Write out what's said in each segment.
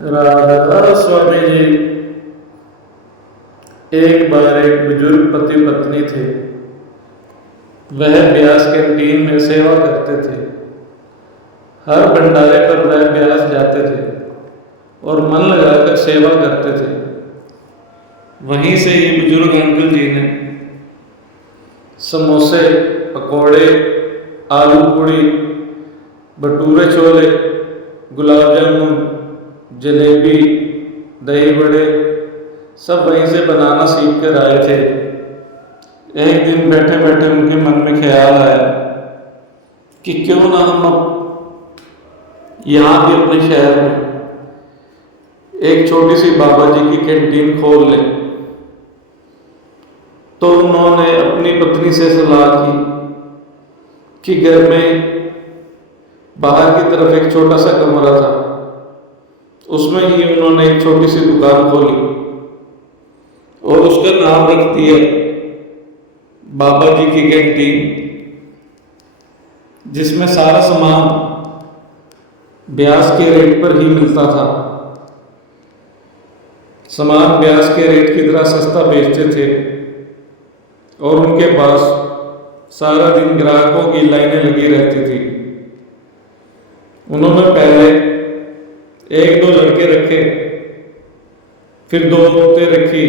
राधा स्वामी जी। एक बार एक बुजुर्ग पति पत्नी थे। वह ब्यास कैंटीन में सेवा करते थे। हर भंडारे पर वह ब्यास जाते थे और मन लगाकर सेवा करते थे। वहीं से ही बुजुर्ग अंकल जी ने समोसे, पकोड़े, आलू पूड़ी, भटूरे छोले, गुलाब जामुन, जलेबी, दही बड़े सब वहीं से बनाना सीख कर आए थे। एक दिन बैठे बैठे उनके मन में ख्याल आया कि क्यों ना हम अब यहाँ भी अपने शहर में एक छोटी सी बाबा जी की कैंटीन खोल लें। तो उन्होंने अपनी पत्नी से सलाह की कि घर में बाहर की तरफ एक छोटा सा कमरा था, उसमें ही उन्होंने एक छोटी सी दुकान खोली और उसका नाम रख दिया बाबा जी की कैंटीन, जिसमें सारा सामान ब्यास के रेट पर ही मिलता था। सामान ब्यास के रेट की तरह सस्ता बेचते थे और उनके पास सारा दिन ग्राहकों की लाइनें लगी रहती थी। उन्होंने पहले एक दो लड़के रखे, फिर दो औरतें रखी।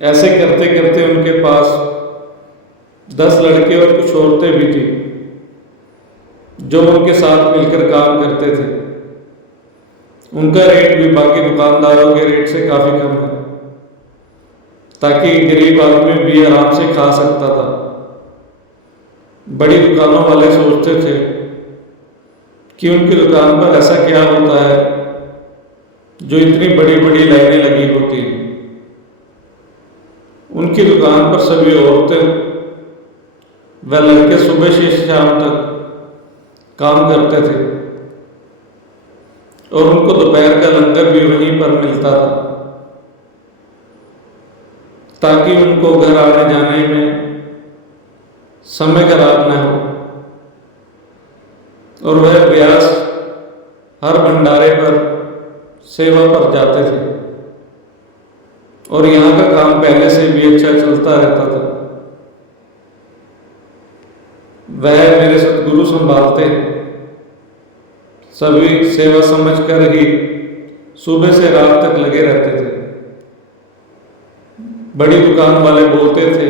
ऐसे करते करते उनके पास 10 लड़के और कुछ औरतें भी थी जो उनके साथ मिलकर काम करते थे। उनका रेट भी बाकी दुकानदारों के रेट से काफ़ी कम है, ताकि गरीब आदमी भी आराम से खा सकता था। बड़ी दुकानों वाले सोचते थे कि उनकी दुकान पर ऐसा क्या होता है जो इतनी बड़ी बड़ी लाइनें लगी होती हैं। उनकी दुकान पर सभी औरतें व लड़के सुबह से शाम तक काम करते थे और उनको दोपहर का लंगर भी वहीं पर मिलता था, ताकि उनको घर आने जाने में समय खराब न हो। और वह ब्यास हर भंडारे पर सेवा पर जाते थे और यहाँ का काम पहले से भी अच्छा चलता रहता था। वह मेरे सतगुरु संभालते हैं। सभी सेवा समझकर ही सुबह से रात तक लगे रहते थे। बड़ी दुकान वाले बोलते थे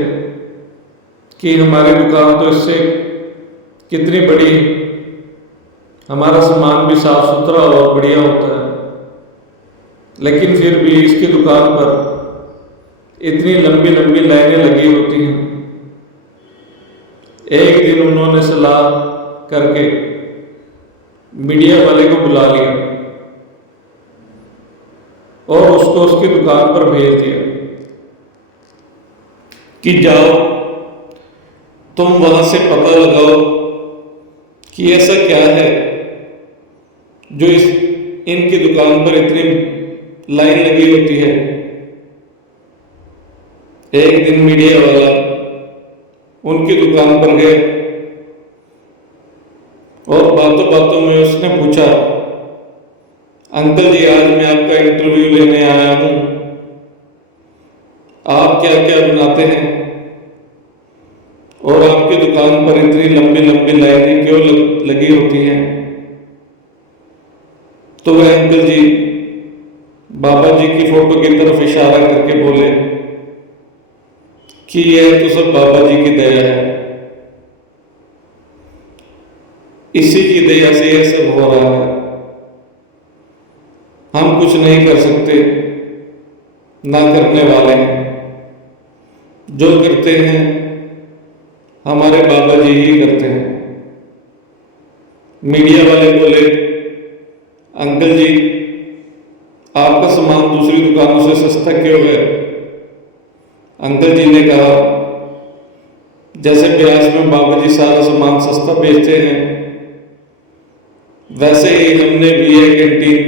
कि हमारी दुकान तो इससे कितनी बड़ी है, हमारा सामान भी साफ सुथरा और बढ़िया होता है, लेकिन फिर भी इसकी दुकान पर इतनी लंबी लंबी लाइनें लगी होती हैं। एक दिन उन्होंने सलाह करके मीडिया वाले को बुला लिया और उसको उसकी दुकान पर भेज दिया कि जाओ तुम वहां से पता लगाओ कि ऐसा क्या है जो इनकी दुकान पर इतनी लाइन लगी होती है। एक दिन मीडिया वाला उनकी दुकान पर गए और बातों बातों में उसने पूछा, अंकल जी आज मैं आपका इंटरव्यू लेने आया हूं, आप क्या क्या बनाते हैं और आपकी दुकान पर इतनी लंबी लंबी लाइनें क्यों लगी होती हैं। तो वह अंकल जी बाबा जी की फोटो की तरफ इशारा करके बोले कि यह तो सब बाबा जी की दया है, इसी की दया से यह सब हो रहा है। हम कुछ नहीं कर सकते, ना करने वाले हैं। जो करते हैं हमारे बाबा जी ही करते हैं। मीडिया वाले बोले, अंकल जी आपका सामान दूसरी दुकानों से सस्ता क्यों है। अंकल जी ने कहा, जैसे ब्यास में बाबा जी सारा सामान सस्ता बेचते हैं, वैसे ही हमने भी यह कैंटीन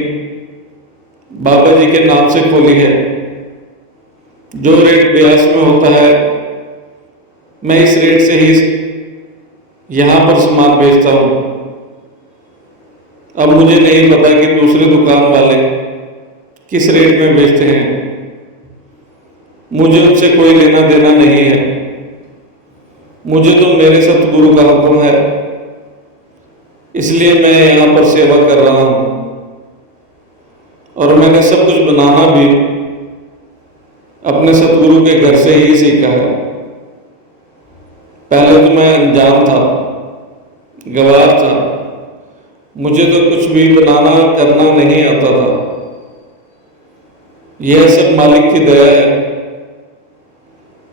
बाबा जी के नाम से खोली है। जो रेट ब्यास में होता है मैं इस रेट से ही यहां पर सामान बेचता हूं। अब मुझे नहीं पता कि दूसरी दुकान वाले किस रेट में बेचते हैं, मुझे उनसे कोई लेना देना नहीं है। मुझे तो मेरे सतगुरु का हुक्म है, इसलिए मैं यहाँ पर सेवा कर रहा हूँ। और मैंने सब कुछ बनाना भी अपने सतगुरु के घर से ही सीखा है। पहले तो मैं अनजान था, गंवार था, मुझे तो कुछ भी बनाना करना नहीं आता था। यह सब मालिक की दया है,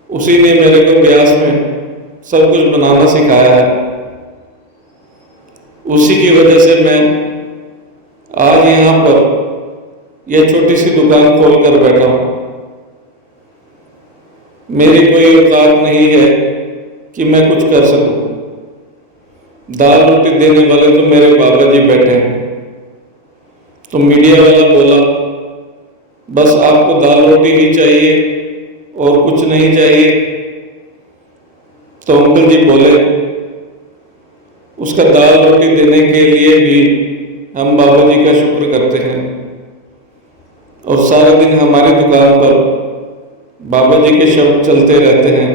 उसी ने मेरे को ब्यास में सब कुछ बनाना सिखाया है। उसी की वजह से मैं आज यहाँ पर यह छोटी सी दुकान खोल कर बैठा हूँ। मेरी कोई औकात नहीं है कि मैं कुछ कर सकूं। दाल रोटी देने वाले तो मेरे बाबा जी बैठे हैं। तो मीडिया वाला बोला बस आपको दाल रोटी ही चाहिए और कुछ नहीं चाहिए। तो अंकल जी बोले उसका दाल रोटी देने के लिए भी हम बाबा जी का शुक्र करते हैं। और सारा दिन हमारी दुकान पर बाबा जी के शब्द चलते रहते हैं,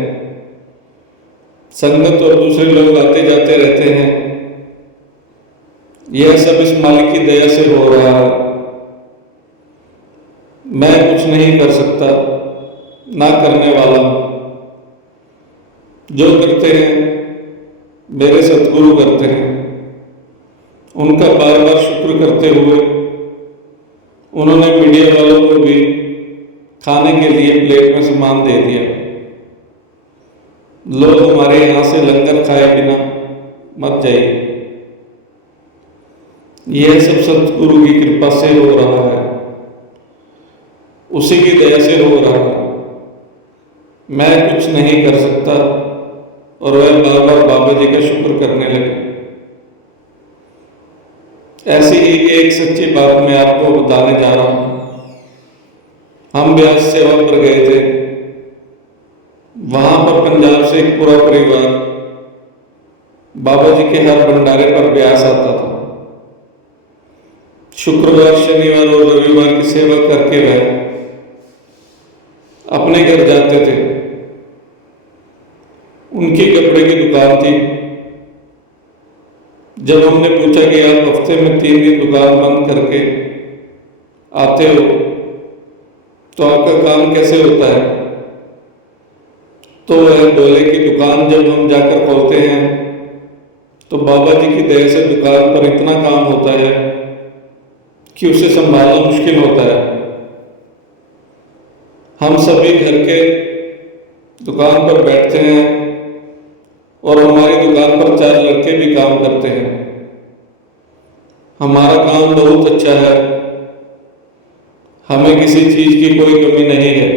संगत और दूसरे लोग आते जाते रहते हैं। यह सब इस मालिक की दया से हो रहा है। मैं कुछ नहीं कर सकता, ना करने वाला हूं। जो करते हैं मेरे सतगुरु करते हैं। उनका बार बार शुक्र करते हुए उन्होंने मीडिया वालों को भी खाने के लिए प्लेट में सामान दे दिया। लोग हमारे यहाँ से लंगर खाए बिना मत जाइए। यह सब सतगुरु की कृपा से हो रहा है, उसी की दया से हो रहा है। मैं कुछ नहीं कर सकता। और वह बार बार बाबा जी का शुक्र करने लगे। ऐसी ही एक सच्ची बात मैं आपको बताने जा रहा हूं। हम ब्यास सेवा पर गए थे। वहां पर पंजाब से एक पूरा परिवार बाबा जी के हर भंडारे पर ब्यास आता था। शुक्रवार, शनिवार और रविवार की सेवा करके वह अपने घर जाते थे। उनकी कपड़े की दुकान थी। जब हमने पूछा कि आप हफ्ते में 3 दिन दुकान बंद करके आते हो तो आपका काम कैसे होता है, तो वह बोले कि दुकान जब हम जाकर खोलते हैं तो बाबा जी की दया से दुकान पर इतना काम होता है कि उसे संभालना मुश्किल होता है। हम सभी घर के दुकान पर बैठते हैं और हमारी दुकान पर 4 लड़के भी काम करते हैं। हमारा काम बहुत अच्छा है, हमें किसी चीज की कोई कमी नहीं है।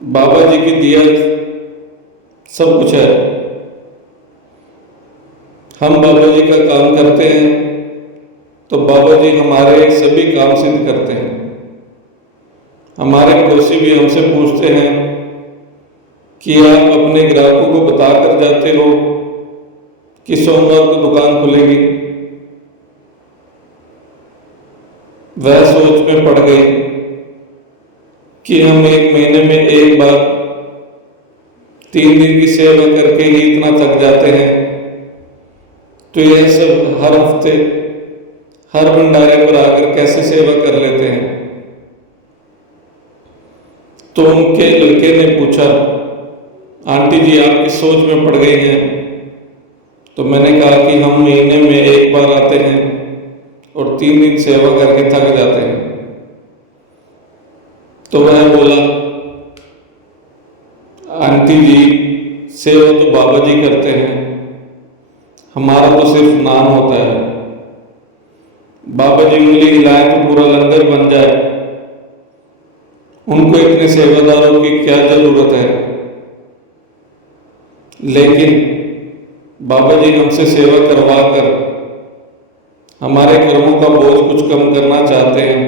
बाबा जी की दिया सब कुछ है। हम बाबा जी का काम करते हैं तो बाबा जी हमारे सभी काम सिद्ध करते हैं। हमारे पड़ोसी भी हमसे पूछते हैं कि आप अपने ग्राहकों को बताकर जाते हो कि सोमवार को दुकान खुलेगी। वह सोच में पड़ गए कि हम 1 महीने में एक बार 3 दिन की सेवा करके ही इतना थक जाते हैं, तो यह सब हर हफ्ते हर भंडारे पर आकर कैसे सेवा कर लेते हैं। तो उनके लड़के ने पूछा, आंटी जी आपकी सोच में पड़ गई हैं। तो मैंने कहा कि हम महीने में एक बार आते हैं और 3 दिन सेवा करके थक जाते हैं। तो वह बोला, आंटी जी सेवा तो बाबा जी करते हैं, हमारा तो सिर्फ नाम होता है। बाबा जी उंगली हिलाएं तो पूरा लंगर बन जाए। उनको इतने सेवादारों की क्या जरूरत है। लेकिन बाबा जी हमसे सेवा करवा कर हमारे कर्मों का बोझ कुछ कम करना चाहते हैं।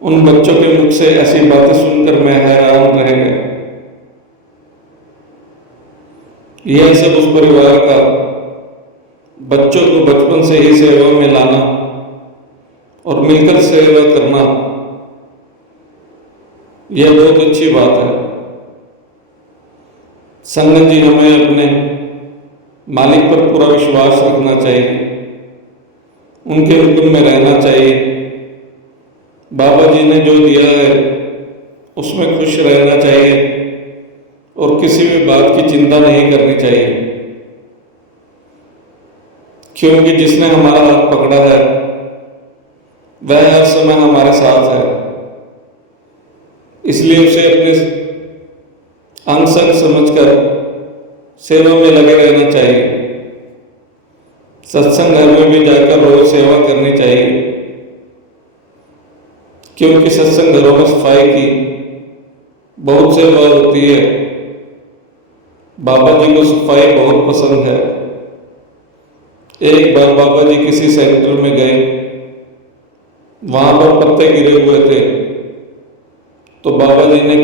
उन बच्चों के मुख से ऐसी बातें सुनकर मैं हैरान रह गया। यह सब उस परिवार का बच्चों को बचपन से ही सेवा में लाना और मिलकर सेवा करना, यह बहुत अच्छी बात है। संगत जी, हमें अपने मालिक पर पूरा विश्वास रखना चाहिए, उनके हुक्म में रहना चाहिए। बाबा जी ने जो दिया है उसमें खुश रहना चाहिए और किसी भी बात की चिंता नहीं करनी चाहिए, क्योंकि जिसने हमारा हाथ पकड़ा है वह हर समय हमारे साथ है। इसलिए उसे अपने अंग संग समझकर सेवा में लगे रहना चाहिए। सत्संग घर में भी जाकर रोज सेवा करनी चाहिए, क्योंकि सत्संग घरों में सफाई की बहुत सेवा होती है। बाबा जी को सफाई बहुत पसंद है। एक बार बाबा जी किसी सेंटर में गए, वहां पर पत्ते गिरे हुए थे, तो बाबा जी ने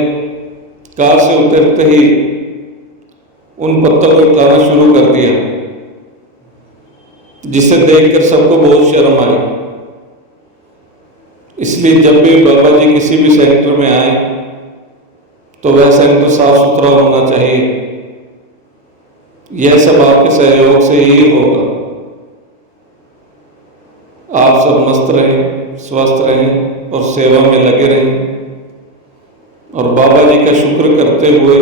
कार से उतरते ही उन पत्तों को उठाना शुरू कर दिया, जिसे देखकर सबको बहुत शर्म आई। इसलिए जब भी बाबा जी किसी भी सेंटर में आए तो वह सेंटर साफ सुथरा होना चाहिए। यह सब आपके सहयोग से ही होगा। आप सब मस्त रहें, स्वस्थ रहें और सेवा में लगे रहें और बाबा जी का शुक्र करते हुए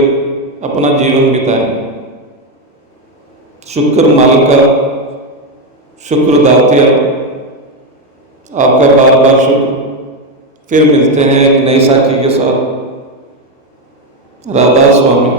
अपना जीवन बिताएं। शुक्र मालिका, शुक्र दातिया, आपका बार बार शुक्र। फिर मिलते हैं एक नई साखी के साथ। राधा स्वामी।